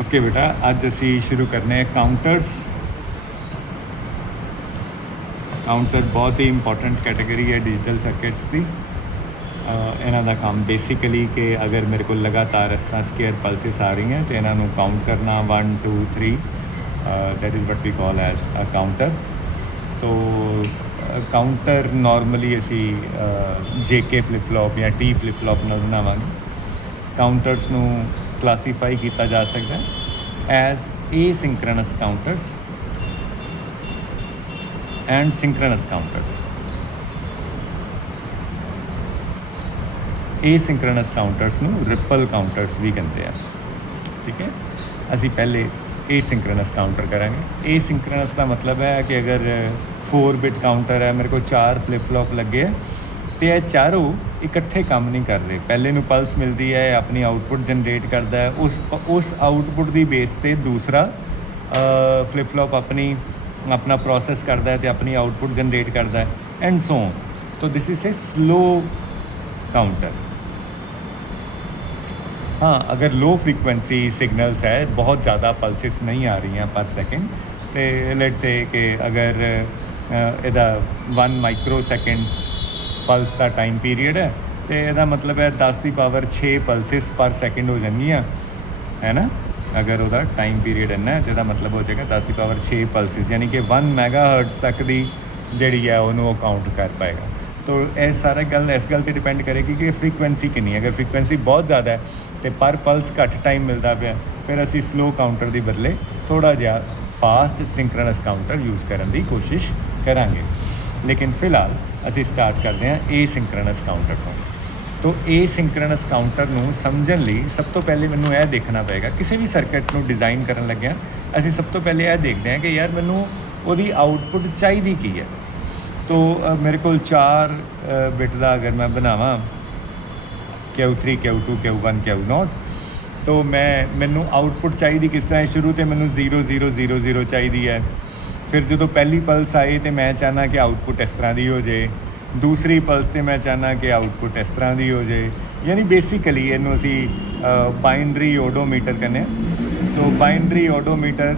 Okay बेटा, अज असी शुरू करने काउंटर्स। काउंटर बहुत ही इंपॉर्टेंट कैटेगरी है डिजिटल सर्किट्स की। इन्हों का काम बेसिकली कि अगर मेरे को लगातार इस तरह स्केयर पल्सिस आ रही हैं तो इन्हों काउंट करना 1 2 3, that is what we call as a counter. तो काउंटर नॉर्मली असी JK फ्लिप फ्लॉप या T फ्लिप फ्लॉप नाल बनावांगे। काउंटर्स नू क्लासीफाई किया जा सकता है as asynchronous counters and synchronous counters. Asynchronous counters नू रिपल काउंटर्स भी कहते हैं। ठीक है, असी पहले एसिंक्रोनस काउंटर करांगे। एसिंक्रोनस का मतलब है कि अगर 4 बिट काउंटर है, मेरे को 4 फ्लिप फ्लॉप लगे है तो यह चारों इकट्ठे काम नहीं कर रहे। पहले नू पल्स मिलती है, अपनी आउटपुट जनरेट करता है, उस आउटपुट की बेस पे दूसरा फ्लिप फ्लॉप अपना प्रोसैस करता है तो अपनी आउटपुट जनरेट करता है एंड सो। तो this is a slow counter. हाँ, अगर लो फ्रीक्वेंसी सिग्नल्स है, बहुत ज़्यादा पल्सिस नहीं आ रही हैं पर सेकेंड, तो लेट्स से कि अगर इहदा 1 माइक्रो सैकेंड पल्स का टाइम पीरीयड है तो यदा मतलब है 10 की पावर 6 पल्सिस पर सैकेंड हो जाएगियाँ, है ना। अगर वह टाइम पीरीयड इन्ना है तो मतलब हो जाएगा 10 की पावर 6 पल्सिस, यानी कि 1 मेगाहर्ट्ज़ तक की जी है उन्होंने काउंट कर पाएगा। तो यह सारा गल इस गल पर डिपेंड करेगी कि फ्रीक्वेंसी कितनी है। अगर फ्रीक्वेंसी बहुत ज़्यादा है तो पर पल्स घट टाइम मिलता पाया, फिर असी स्लो काउंटर की बदले थोड़ा जहा फास्ट सिंक्रोनस काउंटर यूज़ करने की कोशिश करांगे। लेकिन फिलहाल असी स्टार्ट करते हैं एसिंक्रोनस काउंटर तो एसिंक्रोनस काउंटर नूं समझण लई सब तो पहले मैनूं यह देखना पेगा, किसी भी सर्किट नूं डिज़ाइन करन लग्या असी सब तो पहले यह देखते हैं कि यार मैनूं उहदी आउटपुट चाहिदी की है। तो मेरे को 4 बिट का अगर मैं बनावां Q3 Q2 Q1 Q0, तो मैनूं आउटपुट चाहिए किस तरह। शुरू तो मैनूं 0 0 0 0 चाहिए है, फिर जो पहली पल्स आई तो मैं चाहना कि आउटपुट इस तरह की हो जाए, दूसरी पल्स तो मैं चाहना कि आउटपुट इस तरह की हो जाए। यानी बेसिकली इनू असी बाइनरी ओडोमीटर कहने। तो बाइनरी ओडोमीटर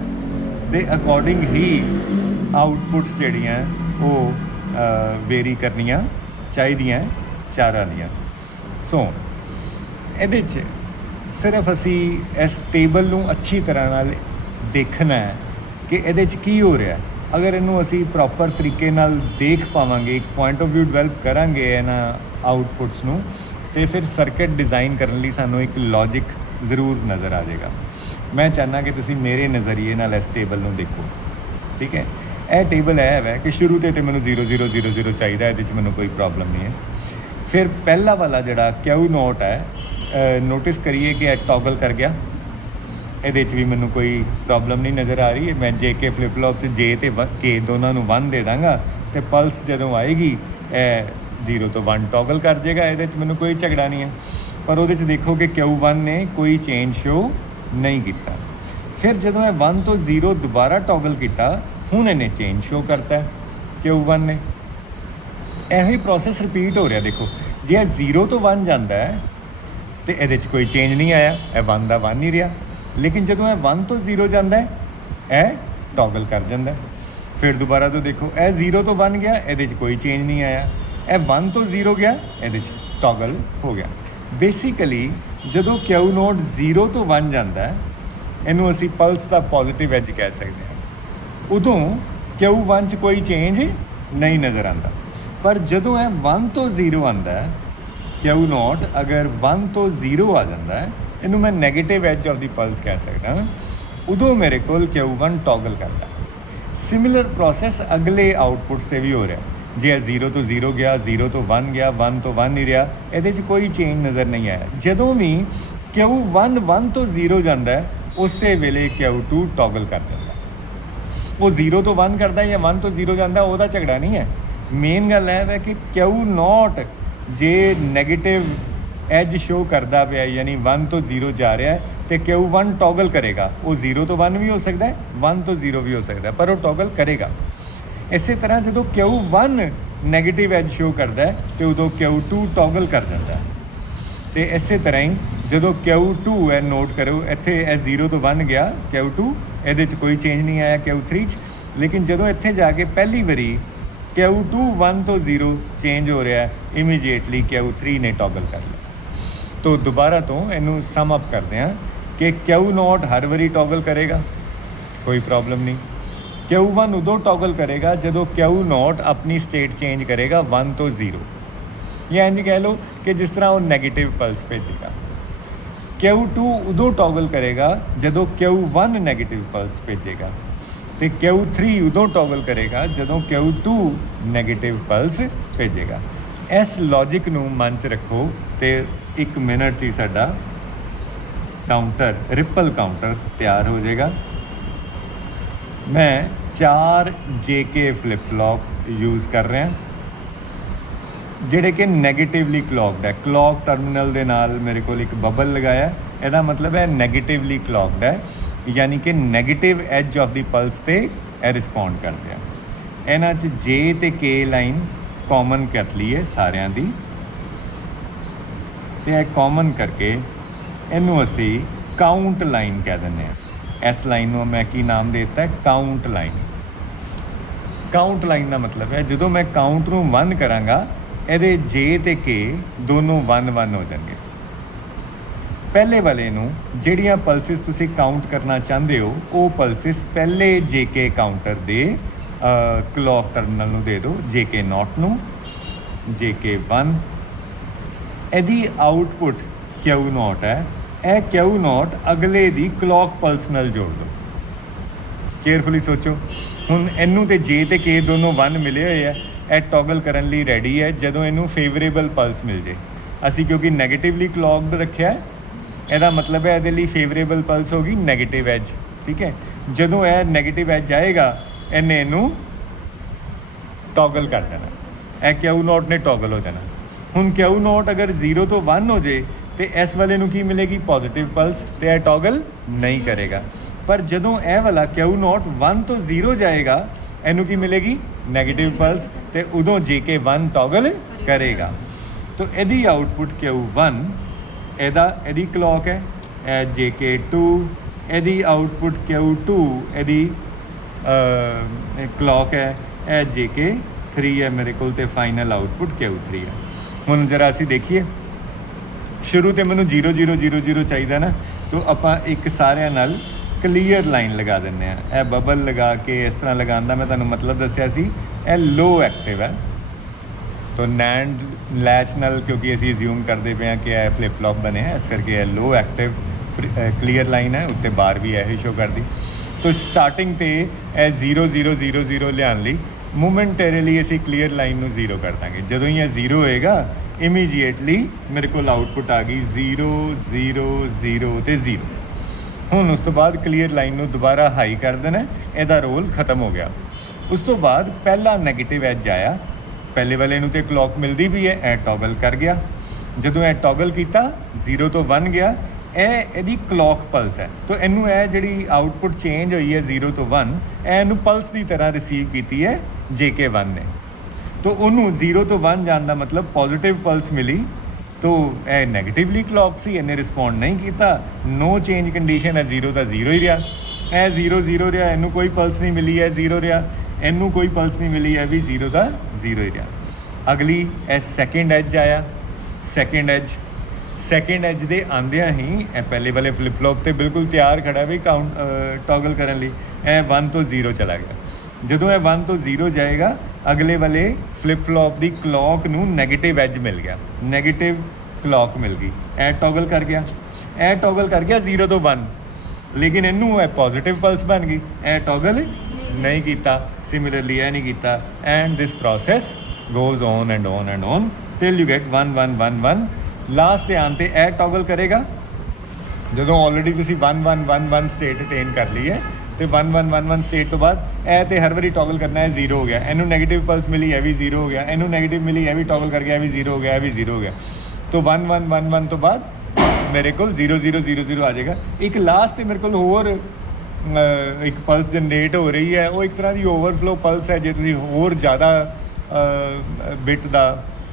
के अकॉर्डिंग ही आउटपुट्स जड़ियाँ वो वेरी करनियाँ चाहिए चारां दियाँ। सो ये सिर्फ असी इस टेबल नूं अच्छी तरह नाल देखना है कि ये की हो रहा है। अगर इनू असी प्रॉपर तरीके नाल देख पावांगे, एक पॉइंट ऑफ व्यू डिवेल्प करांगे इन्हां आउटपुट्स नूं, तो फिर सर्किट डिज़ाइन करने लई सानूं एक लॉजिक जरूर नज़र आ जाएगा। मैं चाहना कि तुसीं मेरे नज़रिए नाल इस टेबल नूं देखो। ठीक है, यह टेबल है कि शुरू तो मैनूं 0 0 0 0 चाहिए, ये मैनूं कोई प्रॉब्लम नहीं है। फिर पहला वाला जिहड़ा Q0 है, नोटिस करिए कि टॉगल कर गया। ये भी मैनूं कोई प्रॉब्लम नहीं नज़र आ रही। मैं JK फ्लिप फ्लॉप से J तो K दोनों 1 दे दाँगा तो पल्स जदों आएगी 0 तो 1 टॉगल कर जाएगा। ये मैनूं कोई झगड़ा नहीं है। पर वो देखो कि Q1 ने कोई चेंज शो नहीं किया। फिर जदों 1 तो 0 दोबारा टॉगल किया, हुण इन्हें चेंज शो करता है Q1 ने। यही प्रोसैस रिपीट हो रहा। देखो जे 0 तो 1 जाता है तो ये कोई चेंज नहीं आया, 1 का 1 ही रहा। लेकिन जो 1 तो 0 जाता है यह टॉगल कर जाता है। फिर दोबारा तो देखो 0 तो 1 गया, ये कोई चेंज नहीं आया, 1 तो 0 गया, ये टॉगल हो गया। बेसिकली जो Q0 0 तो 1 जाता है, इनू असी पल्स का पॉजिटिव एज कह सकते हैं। उदों Q1 कोई चेंज नहीं नज़र आता। पर जो 1 तो 0 आता है, Q0 अगर 1 तो 0 आ जाता है, इनू मैं negative edge of the pulse कह सकता हाँ। उदों मेरे को Q1 टॉगल करता है। सिमिलर प्रोसैस अगले आउटपुट से भी हो रहा। जे 0 तो 0 गया, 0 तो 1 गया, 1 तो 1 नहीं रहा, ये कोई चेंज नज़र नहीं आया। जदों भी Q1 1 तो 0 जाता है, उस वेले Q2 टॉगल कर जाता है। वो 0 तो 1 करता है या 1 तो 0 जाता है, वह झगड़ा नहीं है। मेन गल है कि Q0 जे नैगेटिव एज शो करता पाया, यानी 1 तो 0 जा रहा है, तो Q1 टॉगल करेगा। वो 0 तो 1 भी हो सकता है, 1 तो 0 भी हो सकता है, पर वो टॉगल करेगा। इस तरह जो Q1 नैगेटिव एज शो करता है तो उदों Q2 टॉगल कर जाता है। तो इस तरह ही ਜਦੋਂ Q2 ਹੈ, ਨੋਟ ਕਰੋ ਇੱਥੇ ਇਹ 0 ਤੋਂ 1 ਗਿਆ Q2, ਇਹਦੇ 'ਚ ਕੋਈ ਚੇਂਜ ਨਹੀਂ ਆਇਆ Q3 'ਚ, ਲੇਕਿਨ ਜਦੋਂ ਇੱਥੇ ਜਾ ਕੇ ਪਹਿਲੀ ਵਾਰੀ Q2 1 ਤੋਂ 0 ਚੇਂਜ ਹੋ ਰਿਹਾ, ਇਮੀਡੀਏਟਲੀ Q3 ਨੇ ਟੋਗਲ ਕਰ ਲਿਆ। तो दोबारा तो इनू सम अप करते हैं कि Q0 हर वारी टॉगल करेगा, कोई प्रॉब्लम नहीं। Q1 उदों टॉगल करेगा जदों Q0 अपनी स्टेट चेंज करेगा 1 तो 0, या इंज कह लो कि जिस तरह वो नैगेटिव पल्स भेजेगा। Q2 उदों टॉगल करेगा जदों Q1 नैगेटिव पल्स भेजेगा, तो Q3 उदों टॉगल करेगा जदों Q2 नैगेटिव पल्स भेजेगा। इस लॉजिक नू मन च रखो तो 1 मिनट ही साडा काउंटर, रिपल काउंटर तैयार हो जाएगा। मैं 4 JK फ्लिप फ्लॉप यूज़ कर रहा, जिहड़े कि नैगेटिवली क्लॉकड है। क्लॉक टर्मिनल दे नाल मेरे को एक बबल लगाया, ਇਹਦਾ मतलब है नैगेटिवली क्लॉकड है, यानी कि negative edge of the pulse ते ਇਹ रिस्पोंड करते हैं। इन्हां च J ते K लाइन कॉमन कर लीए सारिਆਂ ਦੀ, तो यह कॉमन करके इनू असी काउंट लाइन कह दें। इस लाइन को मैं की नाम दे दिता है, काउंट लाइन। काउंट लाइन का मतलब है जो मैं काउंट नू 1 करांगा, ये J ते K दोनों 1 1 हो जाएंगे। पहले वाले नू जिहड़ियां पल्सिस तुसी काउंट करना चाहते हो, वो पल्सिस पहले JK काउंटर दे क्लॉक टर्मिनल नू दे दो, JK0 नू, JK1। ਇਹਦੀ ਆਊਟਪੁੱਟ Q0 है, ਇਹ Q0 अगले दी क्लॉक पल्स नाल जोड़ दो। केयरफुली सोचो, हुण इनू ते J ते K दोनों 1 मिले हुए है, ਇਹ टॉगल करन लई रेडी है ਜਦੋਂ ਇਹਨੂੰ फेवरेबल पल्स मिल जाए। ਅਸੀਂ क्योंकि नैगेटिवली क्लॉकड रखिया, ਇਹਦਾ मतलब है ਇਹਦੇ ਲਈ फेवरेबल पल्स होगी नैगेटिव एज, ठीक है। ਜਦੋਂ ਇਹ नैगेटिव एज आएगा, ਇਹਨੇ ਇਹਨੂੰ टॉगल कर देना, ਇਹ Q0 ने टॉगल हो जाना। ਹੁਣ Q0 अगर 0 तो 1 हो जाए तो इस वाले नू की मिलेगी पॉजिटिव पल्स, तो यह टॉगल नहीं करेगा। पर जदों यह वाला Q0 1 तो 0 जाएगा, इनू की मिलेगी नैगेटिव पल्स, तो उदों JK1 टॉगल करेगा। तो यदी आउटपुट Q1 यदी क्लॉक है, JK2 यदी आउटपुट Q2 यदी क्लॉक है, JK3 है मेरे को, तो फाइनल आउटपुट Q3 है। ਹੁਣ जरा असी देखिए, शुरू तो मैंने 0 0 0 0 चाहिए ना, तो आपां एक सारिਆਂ ਨਾਲ क्लीयर लाइन लगा दें। यह बबल लगा के इस तरह लगाने मैं तुहानूं मतलब दस्सिया सी, यह लो एक्टिव है। तो नैंड लैच नाल क्योंकि असी अज्यूम करते पे हैं कि यह फ्लिप फ्लॉप बने हैं, इस करके यह लो एक्टिव क्लीयर लाइन है, उत्ते बार भी यही शो कर दी। तो स्टार्टिंग तो यह 0 0 0 0 लियान लई मोमेंटेरीली असी क्लीयर लाइन नू 0 कर देंगे। जदों ही 0 होएगा, इमीजीएटली मेरे को आउटपुट आ गई 0 0 0 तो 0। हुण उस तो बाद क्लीयर लाइन नू दोबारा हाई कर देना, इहदा रोल खत्म हो गया। उस तो बाद पहला नैगेटिव एज आया, पहले वाले नू तो क्लॉक मिलती भी है, ए टॉगल कर गया। जदों ए टॉगल किया 0 तो 1 गया, ਇਹਦੀ क्लॉक पल्स है, तो इनू जी आउटपुट चेंज हुई है 0 तो 1, इनू पल्स की तरह रिसीव की है JK1 ने। तो उन्होंने 0 तो 1 जाने का मतलब पॉजिटिव पल्स मिली, तो यह नैगेटिवली क्लॉक सी, इन्हें रिस्पोंड नहीं किया, नो चेंज कंडीशन है, 0 का 0 ही रहा, यह 0 0 रहा, इनू कोई पल्स नहीं मिली है, 0 रहा, इनू कोई पल्स नहीं मिली है, भी 0 का 0 ही रहा। अगली सैकेंड एज आया, सैकेंड एज दे आंदियां ही पहले वाले फ्लिप फ्लॉप तो बिल्कुल तैयार खड़ा भी काउंट टॉगल करने लई, 1 तो 0 चला गया। जदों यह 1 तो 0 जाएगा, अगले वाले फ्लिप फ्लॉप की क्लॉक नू नैगेटिव एज मिल गया, नैगेटिव क्लॉक मिल गई, ए टॉगल कर गया, 0 तो 1, लेकिन इनू पॉजिटिव पल्स बन गई, ए टॉगल नहीं किया, सिमिलरली यह नहीं किया, and this process goes on and on and on till you get 1 1 1 1। Last ਦੇ ਆਉਣ 'ਤੇ ਇਹ ਟੋਗਲ ਕਰੇਗਾ, ਜਦੋਂ ਆਲਰੇਡੀ ਤੁਸੀਂ 1 1 1 1 ਸਟੇਟ ਅਟੇਨ ਕਰ ਲਈ ਹੈ, ਤੇ 1 1 1 1 ਸਟੇਟ ਤੋਂ ਬਾਅਦ ਇਹ ਤੇ ਹਰ ਵਾਰੀ ਟੋਗਲ ਕਰਨਾ ਹੈ, 0 ਹੋ ਗਿਆ, ਇਹਨੂੰ ਨੈਗੇਟਿਵ ਪਲਸ ਮਿਲੀ, ਇਹ ਵੀ 0 ਹੋ ਗਿਆ, ਇਹਨੂੰ ਨੈਗੇਟਿਵ ਮਿਲੀ, ਇਹ ਵੀ ਟੋਗਲ ਕਰ ਗਿਆ, ਇਹ ਵੀ 0 ਹੋ ਗਿਆ, ਇਹ ਵੀ 0 ਹੋ ਗਿਆ। तो 1 1 1 1 ਤੋਂ ਬਾਅਦ ਮੇਰੇ ਕੋਲ 0 0 0 0 ਆ ਜਾਏਗਾ। ਇੱਕ ਲਾਸਟ ਤੇ ਮੇਰੇ ਕੋਲ ਹੋਰ ਇੱਕ ਪਲਸ ਜਨਰੇਟ ਹੋ ਰਹੀ ਹੈ, ਉਹ ਇੱਕ ਤਰ੍ਹਾਂ ਦੀ ਓਵਰਫਲੋ ਪਲਸ ਹੈ। ਜੇ ਤੁਸੀਂ ਹੋਰ ਜ਼ਿਆਦਾ ਬਿਟ ਦਾ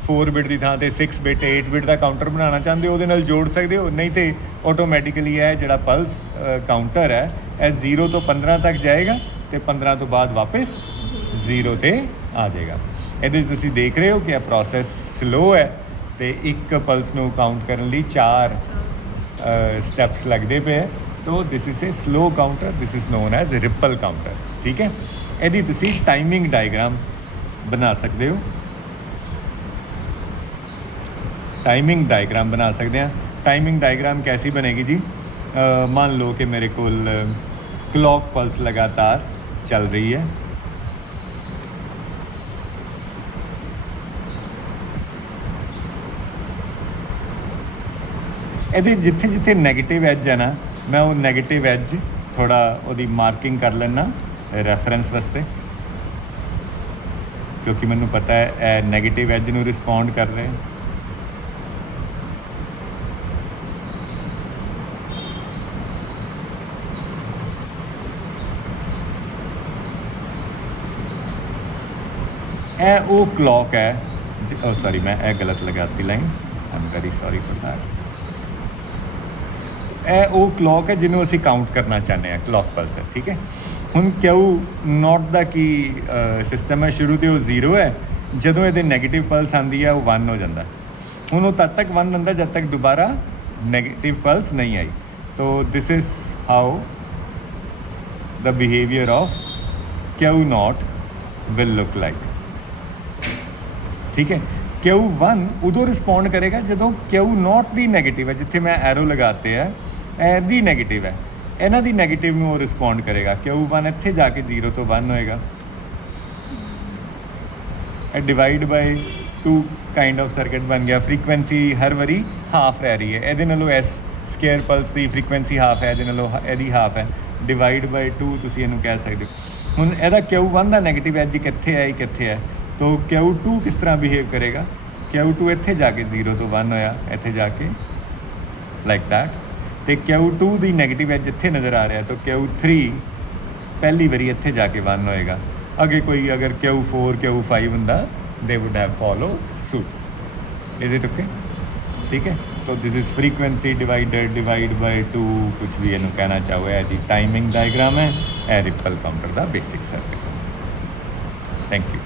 4 ਬਿਟ ਦੀ ਥਾਂ ਤੇ 6 ਬਿਟ 8 ਬਿਟ ਦਾ ਕਾਊਂਟਰ ਬਣਾਉਣਾ ਚਾਹੁੰਦੇ ਹੋ ਉਹਦੇ ਨਾਲ ਜੋੜ ਸਕਦੇ ਹੋ, ਨਹੀਂ ਤੇ ਆਟੋਮੈਟਿਕਲੀ ਇਹ ਜਿਹੜਾ ਪਲਸ ਕਾਊਂਟਰ ਹੈ ਇਹ 0 ਤੋਂ 15 ਤੱਕ ਜਾਏਗਾ ਤੇ 15 ਤੋਂ ਬਾਅਦ ਵਾਪਸ 0 ਤੇ ਆ ਜਾਏਗਾ। ਇਹਦੇ 'ਚ ਤੁਸੀਂ ਦੇਖ ਰਹੇ ਹੋ ਕਿ ਇਹ ਪ੍ਰੋਸੈਸ ਸਲੋ ਹੈ ਤੇ ਇੱਕ ਪਲਸ ਨੂੰ ਕਾਊਂਟ ਕਰਨ ਲਈ 4 ਸਟੈਪਸ ਲੱਗਦੇ ਪਏ ਹੈ। तो this is a slow counter, this is known as ripple counter. ठीक है, यदि तुसी टाइमिंग डायग्राम बना सकते हो, टाइमिंग डायग्राम बना सकते हैं। टाइमिंग डायग्राम कैसी बनेगी जी? मान लो कि मेरे को क्लॉक पल्स लगातार चल रही है, ये जिथे जिथे नैगेटिव एज है ना, मैं वो नैगेटिव एज थोड़ा वो मार्किंग कर लेना रैफरेंस वास्ते, क्योंकि मैनू पता है नैगेटिव एज नू रिस्पोंड कर रहे हैं। ए वो क्लॉक है, सॉरी मैं गलत लगाती line, I am very sorry for that. ਇਹ ਉਹ ਕਲੌਕ ਹੈ ਜਿਹਨੂੰ ਅਸੀਂ ਕਾਊਂਟ ਕਰਨਾ ਚਾਹੁੰਦੇ ਹਾਂ, ਕਲੌਕ ਪਲਸ ਹੈ। ਠੀਕ ਹੈ, ਹੁਣ ਕਿਊ ਨੋਟ ਦਾ ਕੀ ਸਿਸਟਮ ਹੈ, ਸ਼ੁਰੂ ਤੇ ਉਹ 0 ਹੈ, ਜਦੋਂ ਇਹਦੇ ਨੈਗੇਟਿਵ ਪਲਸ ਆਉਂਦੀ ਹੈ ਉਹ 1 ਹੋ ਜਾਂਦਾ। ਹੁਣ ਉਹ ਤਦ ਤੱਕ 1 ਹੁੰਦਾ ਜਦ ਤੱਕ ਦੁਬਾਰਾ ਨੈਗੇਟਿਵ ਪਲਸ ਨਹੀਂ ਆਈ। ਤੋ this is how the behaviour of Q note will look like. ਠੀਕ ਹੈ, ਕਿਊ 1 ਉਦੋਂ ਰਿਸਪੌਂਡ ਕਰੇਗਾ ਜਦੋਂ ਕਿਊ ਨੋਟ ਦੀ ਨੈਗੇਟਿਵ ਹੈ, ਜਿੱਥੇ ਮੈਂ ਐਰੋ ਲਗਾਤੇ ਹੈ ਇਹਦੀ ਨੈਗੇਟਿਵ ਹੈ, ਇਹਨਾਂ ਦੀ ਨੈਗੇਟਿਵ ਨੂੰ ਉਹ ਰਿਸਪੌਂਡ ਕਰੇਗਾ। ਕਿਊ 1 ਇੱਥੇ ਜਾ ਕੇ 0 ਤੋਂ 1 ਹੋਏਗਾ। ਇਹ divide by 2 kind of circuit ਬਣ ਗਿਆ। ਫਰੀਕੁਐਂਸੀ ਹਰ ਵਾਰੀ ਹਾਫ ਰਹਿ ਰਹੀ ਹੈ, ਇਹਦੇ ਨਾਲੋਂ ਐਸ ਸਕੇਅਰ ਪਲਸ ਦੀ ਫਰੀਕੁਐਂਸੀ ਹਾਫ ਹੈ, ਇਹਦੇ ਨਾਲੋਂ ਇਹਦੀ ਹਾਫ ਹੈ। ਡਿਵਾਈਡ ਬਾਈ 2 ਤੁਸੀਂ ਇਹਨੂੰ ਕਹਿ ਸਕਦੇ ਹੋ। ਹੁਣ ਇਹਦਾ ਕਿਊ 1 ਦਾ ਨੈਗੇਟਿਵ ਐਜ ਕਿੱਥੇ ਹੈ, ਕਿੱਥੇ ਹੈ, तो क्यू 2 किस तरह बिहेव करेगा? क्यू 2 इत्थे जाके 0 तो 1 होया, इत्थे जाके लाइक दैट। तो क्यू 2 की नैगेटिव एज इत्थे नज़र आ रहा है, तो क्यू 3 पहली बारी इत्थे जाके 1 होएगा। अगे कोई अगर क्यू 4 क्यू 5 हुंदा they would have follow suit. Is it okay? ठीक है, तो this is frequency divided divide by 2, कुछ भी इनू कहना चाहो, है जी टाइमिंग डायग्राम है, ए रिपल काउंटर का बेसिक सर्किट। Thank you.